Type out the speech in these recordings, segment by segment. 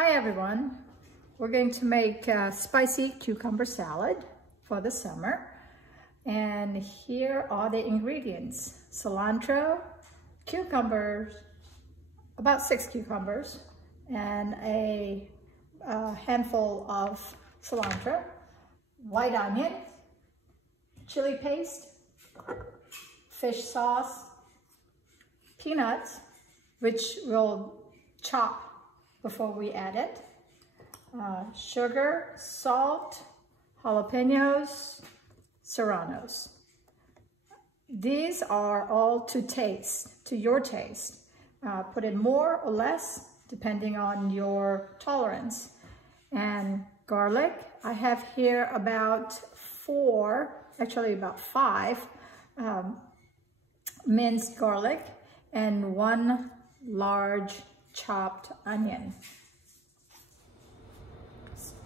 Hi everyone, we're going to make spicy cucumber salad for the summer. And here are the ingredients: cilantro, cucumbers, about 6 cucumbers, and a handful of cilantro, white onion, chili paste, fish sauce, peanuts, which we'll chop before we add it, sugar, salt, jalapenos, serranos. These are all to taste, to your taste. Put in more or less depending on your tolerance. And garlic, I have here about 4, actually about 5 minced garlic and 1 large chopped onion.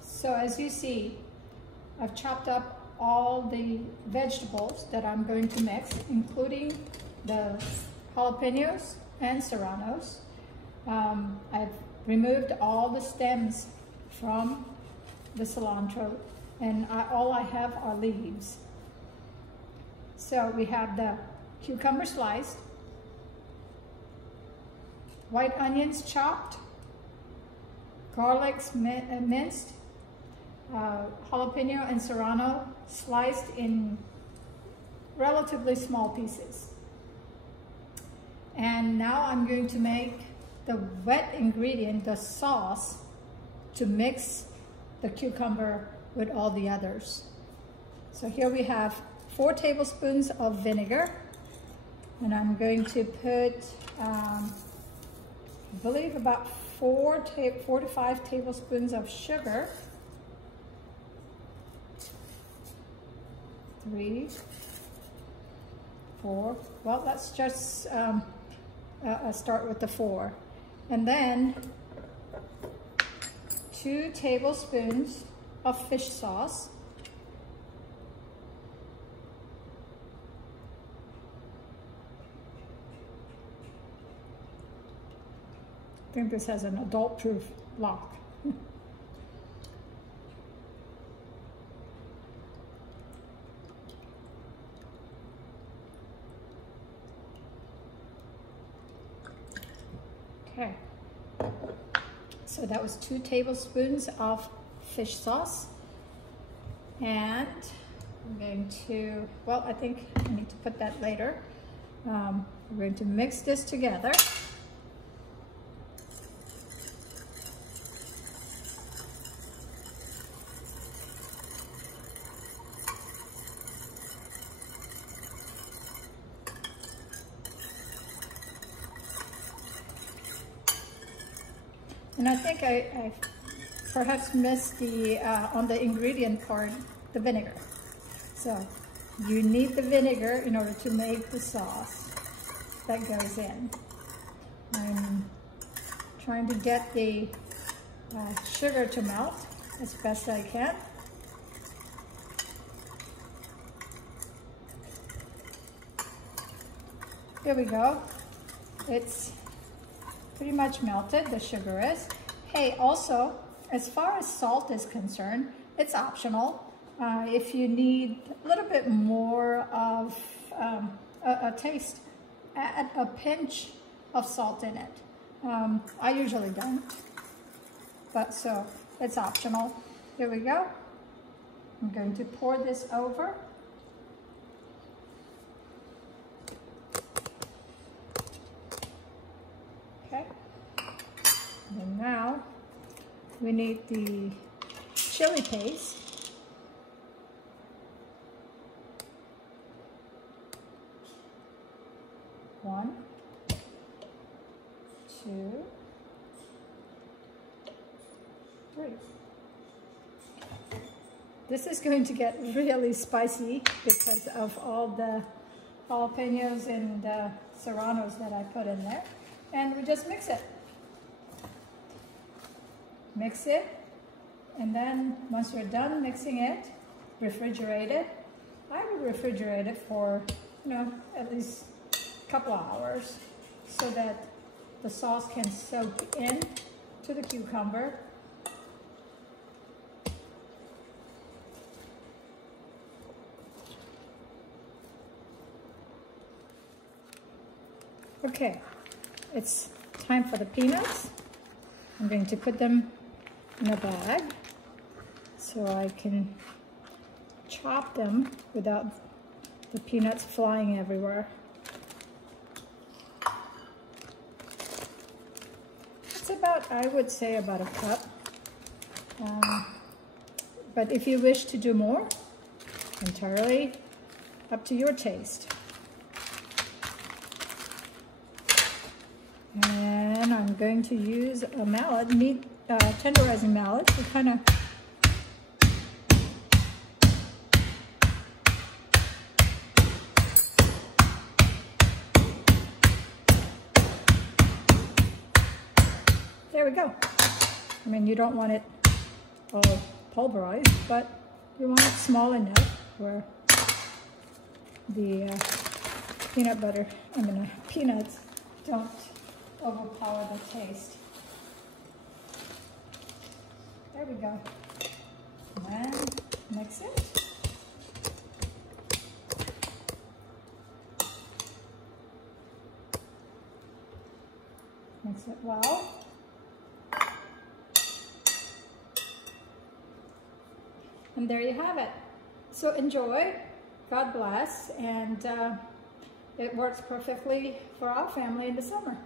So as you see, I've chopped up all the vegetables that I'm going to mix, including the jalapenos and serranos. I've removed all the stems from the cilantro, and all I have are leaves. So we have the cucumber sliced, white onions chopped, garlics minced, jalapeno and serrano sliced in relatively small pieces. And now I'm going to make the wet ingredient, the sauce, to mix the cucumber with all the others. So here we have 4 tablespoons of vinegar, and I'm going to put I believe about 4 to 5 tablespoons of sugar, 3, 4, well, let's just start with the 4. And then 2 tablespoons of fish sauce, I think this has an adult-proof lock. Okay, so that was 2 tablespoons of fish sauce. And I'm going to, well, I think I need to put that later. We're going to mix this together. And I think I perhaps missed the, on the ingredient part, the vinegar. So you need the vinegar in order to make the sauce that goes in. I'm trying to get the sugar to melt as best I can. There we go. It's pretty much melted, the sugar is. Hey, also, as far as salt is concerned, it's optional. If you need a little bit more of a taste, add a pinch of salt in it. I usually don't, but so it's optional. Here we go. I'm going to pour this over. Okay. And now we need the chili paste. One, 2, 3. This is going to get really spicy because of all the jalapenos and serranos that I put in there. And we just mix it. Mix it, and then once you're done mixing it, refrigerate it. I would refrigerate it for, at least a couple of hours so that the sauce can soak in to the cucumber. Okay, it's time for the peanuts. I'm going to put them in a bag so I can chop them without the peanuts flying everywhere. It's about, I would say, about a cup. But if you wish to do more, entirely up to your taste. And I'm going to use a mallet, tenderizing mallet, to kind of there we go. I mean, you don't want it all pulverized, but you want it small enough where the peanuts don't overpower the taste. There we go. And mix it. Mix it well. And there you have it. So enjoy, God bless, and it works perfectly for our family in the summer.